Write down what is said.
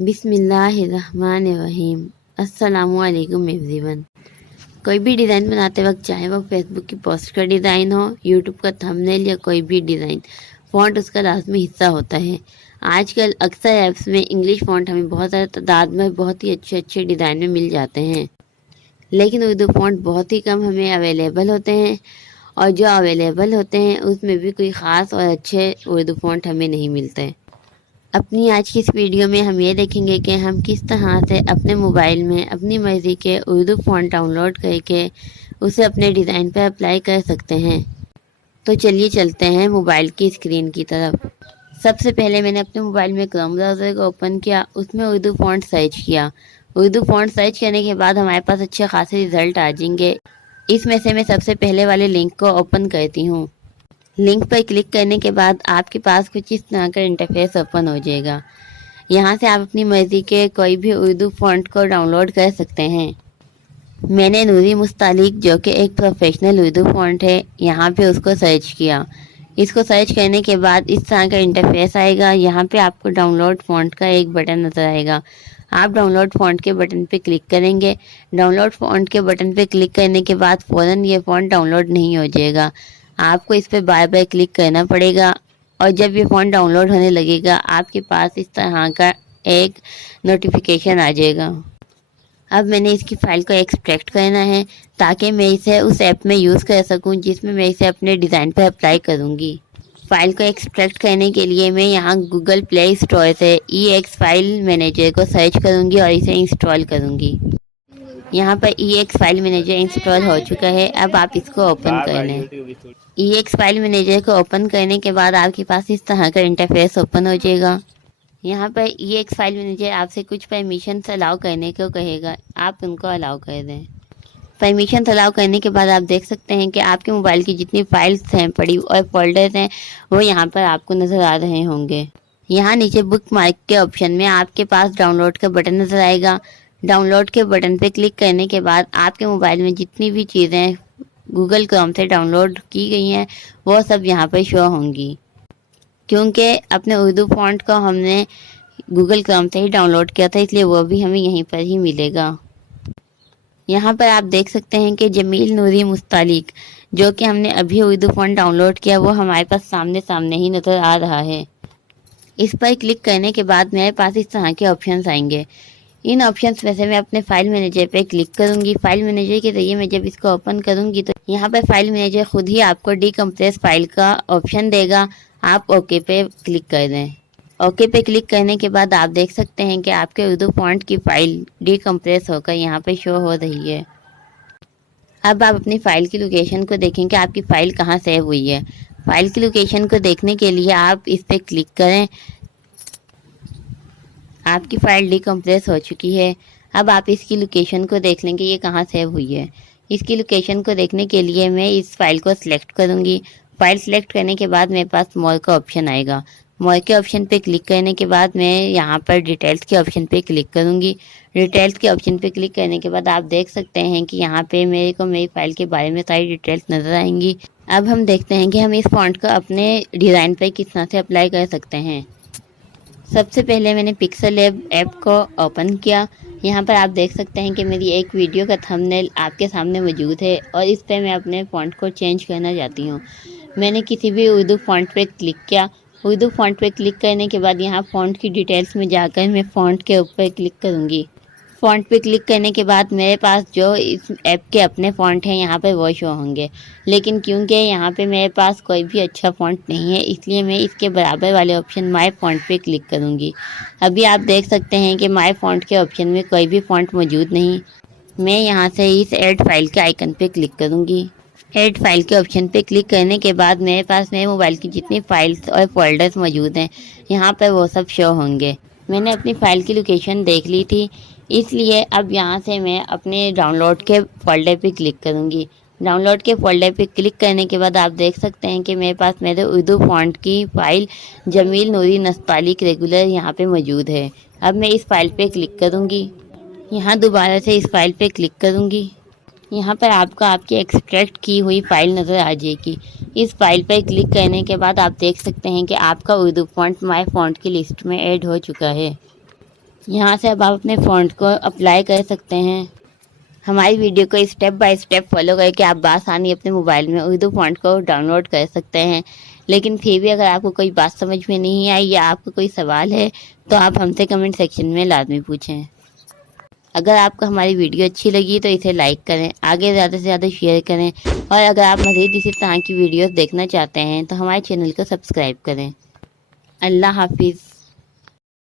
بسم اللہ الرحمن الرحیم۔ السلام علیکم ایوری ون۔ کوئی بھی ڈیزائن بناتے وقت چاہے وہ فیس بک کی پوسٹ کا ڈیزائن ہو، یوٹیوب کا تھمبنیل یا کوئی بھی ڈیزائن، فونٹ اس کا لازمی حصہ ہوتا ہے۔ آج کل اکثر ایپس میں انگلش فونٹ ہمیں بہت زیادہ تعداد میں بہت ہی اچھے ڈیزائن میں مل جاتے ہیں، لیکن اردو فونٹ بہت ہی کم ہمیں اویلیبل ہوتے ہیں، اور جو اویلیبل ہوتے ہیں اس میں بھی کوئی خاص اور اچھے اردو فونٹ ہمیں نہیں ملتے۔ اپنی آج کی اس ویڈیو میں ہم یہ دیکھیں گے کہ ہم کس طرح سے اپنے موبائل میں اپنی مرضی کے اردو فونٹ ڈاؤن لوڈ کر کے اسے اپنے ڈیزائن پر اپلائی کر سکتے ہیں۔ تو چلیے چلتے ہیں موبائل کی اسکرین کی طرف۔ سب سے پہلے میں نے اپنے موبائل میں کروم براؤزر کو اوپن کیا، اس میں اردو فونٹ سرچ کیا۔ اردو فونٹ سرچ کرنے کے بعد ہمارے پاس اچھے خاصے رزلٹ آ جائیں گے۔ اس میں سے میں سب سے پہلے والے لنک کو اوپن کرتی ہوں۔ لنک پر کلک کرنے کے بعد آپ کے پاس کچھ اس طرح کا انٹرفیس اوپن ہو جائے گا۔ یہاں سے آپ اپنی مرضی کے کوئی بھی اردو فونٹ کو ڈاؤن لوڈ کر سکتے ہیں۔ میں نے نوری مستعلیق، جو کہ ایک پروفیشنل اردو فونٹ ہے، یہاں پہ اس کو سرچ کیا۔ اس کو سرچ کرنے کے بعد اس طرح کا انٹرفیس آئے گا۔ یہاں پہ آپ کو ڈاؤن لوڈ فونٹ کا ایک بٹن نظر آئے گا۔ آپ ڈاؤن لوڈ فونٹ کے بٹن پہ کلک کریں گے۔ ڈاؤن لوڈ فونٹ کے بٹن پہ کلک کرنے کے بعد فوراً یہ فونٹ ڈاؤن لوڈ نہیں ہو جائے گا۔ آپ کو اس پہ بار بار کلک کرنا پڑے گا، اور جب یہ فونٹ ڈاؤن لوڈ ہونے لگے گا آپ کے پاس اس طرح کا ایک نوٹیفیکیشن آ جائے گا۔ اب میں نے اس کی فائل کو ایکسٹریکٹ کرنا ہے تاکہ میں اسے اس ایپ میں یوز کر سکوں جس میں اسے اپنے ڈیزائن پر اپلائی کروں گی۔ فائل کو ایکسٹریکٹ کرنے کے لیے میں یہاں گوگل پلے اسٹور سے EX فائل مینیجر کو سرچ کروں گی اور اسے انسٹال کروں گی۔ یہاں پر EX فائل مینیجر انسٹال ہو چکا ہے۔ اب آپ اس کو اوپن کر لیں۔ EX فائل مینیجر کو اوپن کرنے کے بعد آپ کے پاس اس طرح کا انٹرفیس اوپن ہو جائے گا۔ یہاں پر EX فائل مینیجر آپ سے کچھ پرمیشنز الاؤ کرنے کو کہے گا، آپ ان کو الاؤ کر دیں۔ پرمیشنز الاؤ کرنے کے بعد آپ دیکھ سکتے ہیں کہ آپ کے موبائل کی جتنی فائلز ہیں پڑی اور فولڈرز ہیں وہ یہاں پر آپ کو نظر آ رہے ہوں گے۔ یہاں نیچے بک مارک کے آپشن میں آپ کے پاس ڈاؤن لوڈ کا بٹن نظر آئے گا۔ ڈاؤن لوڈ کے بٹن پہ کلک کرنے کے بعد آپ کے موبائل میں جتنی بھی چیزیں گوگل کروم سے ڈاؤن لوڈ کی گئی ہیں وہ سب یہاں پر شو ہوں گی، کیونکہ اپنے اردو فونٹ کو ہم نے گوگل کروم سے ہی ڈاؤن لوڈ کیا تھا، اس لیے وہ بھی ہمیں یہیں پر ہی ملے گا۔ یہاں پر آپ دیکھ سکتے ہیں کہ جمیل نوری مستعلیق، جو کہ ہم نے ابھی اردو فونٹ ڈاؤن لوڈ کیا، وہ ہمارے پاس سامنے ہی نظر آ رہا ہے۔ اس پر کلک کرنے کے بعد میرے پاس اس طرح کے آپشنز آئیں گے۔ ان آپشنز میں سے میں اپنے فائل مینیجر پہ کلک کروں گی۔ فائل مینیجر کے ذریعے میں جب اس کو اوپن کروں گی تو یہاں پر فائل مینیجر خود ہی آپ کو ڈی کمپریس فائل کا آپشن دے گا۔ آپ اوکے پہ کلک کر دیں۔ اوکے پہ کلک کرنے کے بعد آپ دیکھ سکتے ہیں کہ آپ کے اردو فونٹ کی فائل ڈی کمپریس ہو کر یہاں پہ شو ہو رہی ہے۔ اب آپ اپنی فائل کی لوکیشن کو دیکھیں کہ آپ کی فائل کہاں سیو ہوئی ہے۔ فائل کی لوکیشن کو دیکھنے کے لیے آپ اس پہ کلک کریں۔ آپ کی فائل ڈی کمپریس ہو چکی ہے۔ اب آپ اس کی لوکیشن کو دیکھ لیں کہ یہ کہاں سیو ہوئی ہے۔ اس کی لوکیشن کو دیکھنے کے لیے میں اس فائل کو سلیکٹ کروں گی۔ فائل سلیکٹ کرنے کے بعد میرے پاس مور کا آپشن آئے گا۔ مور کے آپشن پہ کلک کرنے کے بعد میں یہاں پر ڈیٹیلز کے آپشن پہ کلک کروں گی۔ ڈیٹیلز کے آپشن پہ کلک کرنے کے بعد آپ دیکھ سکتے ہیں کہ یہاں پہ میرے کو میری فائل کے بارے میں ساری ڈیٹیلز نظر آئیں گی۔ اب ہم دیکھتے ہیں کہ ہم اس فونٹ کو اپنے ڈیزائن پہ کس طرح سے اپلائی کر سکتے ہیں۔ سب سے پہلے میں نے پکسل لیب ایپ کو اوپن کیا۔ یہاں پر آپ دیکھ سکتے ہیں کہ میری ایک ویڈیو کا تھمبنیل آپ کے سامنے موجود ہے، اور اس پہ میں اپنے فونٹ کو چینج کرنا چاہتی ہوں۔ میں نے کسی بھی اردو فونٹ پہ کلک کیا۔ اردو فونٹ پہ کلک کرنے کے بعد یہاں فونٹ کی ڈیٹیلز میں جا کر میں فونٹ کے اوپر کلک کروں گی۔ فونٹ پہ کلک کرنے کے بعد میرے پاس جو اس ایپ کے اپنے فونٹ ہیں یہاں پہ وہ شو ہوں گے، لیکن کیونکہ یہاں پہ میرے پاس کوئی بھی اچھا فونٹ نہیں ہے اس لیے میں اس کے برابر والے آپشن مائی فونٹ پہ کلک کروں گی۔ ابھی آپ دیکھ سکتے ہیں کہ مائی فونٹ کے آپشن میں کوئی بھی فونٹ موجود نہیں۔ میں یہاں سے اس ایڈ فائل کے آئیکن پہ کلک کروں گی۔ ایڈ فائل کے آپشن پہ کلک کرنے کے بعد میرے پاس میرے موبائل کی جتنی فائلز اور فولڈرز موجود ہیں یہاں پر وہ سب شو ہوں گے۔ میں نے اپنی فائل کی لوکیشن دیکھ لی تھی، اس لیے اب یہاں سے میں اپنے ڈاؤن لوڈ کے فولڈر پہ کلک کروں گی۔ ڈاؤن لوڈ کے فولڈر پہ کلک کرنے کے بعد آپ دیکھ سکتے ہیں کہ میرے پاس میرے اردو فونٹ کی فائل جمیل نوری مستعلیق ریگولر یہاں پہ موجود ہے۔ اب میں اس فائل پہ کلک کروں گی۔ یہاں دوبارہ سے اس فائل پہ کلک کروں گی۔ یہاں پر آپ کو آپ کی ایکسٹریکٹ کی ہوئی فائل نظر آ جائے گی۔ اس فائل پر کلک کرنے کے بعد آپ دیکھ سکتے ہیں کہ آپ کا اردو فونٹ مائی فونٹ کی لسٹ میں ایڈ ہو چکا ہے۔ یہاں سے اب آپ اپنے فونٹ کو اپلائی کر سکتے ہیں۔ ہماری ویڈیو کو اسٹیپ بائی اسٹیپ فالو کر کے آپ بآسانی اپنے موبائل میں اردو فونٹ کو ڈاؤن لوڈ کر سکتے ہیں۔ لیکن پھر بھی اگر آپ کو کوئی بات سمجھ میں نہیں آئی یا آپ کو کوئی سوال ہے تو آپ ہم سے کمنٹ سیکشن میں لازمی پوچھیں۔ اگر آپ کو ہماری ویڈیو اچھی لگی تو اسے لائک کریں، آگے زیادہ سے زیادہ شیئر کریں، اور اگر آپ مزید اسی طرح کی ویڈیوز دیکھنا چاہتے ہیں تو ہمارے چینل کو سبسکرائب کریں۔ اللہ حافظ۔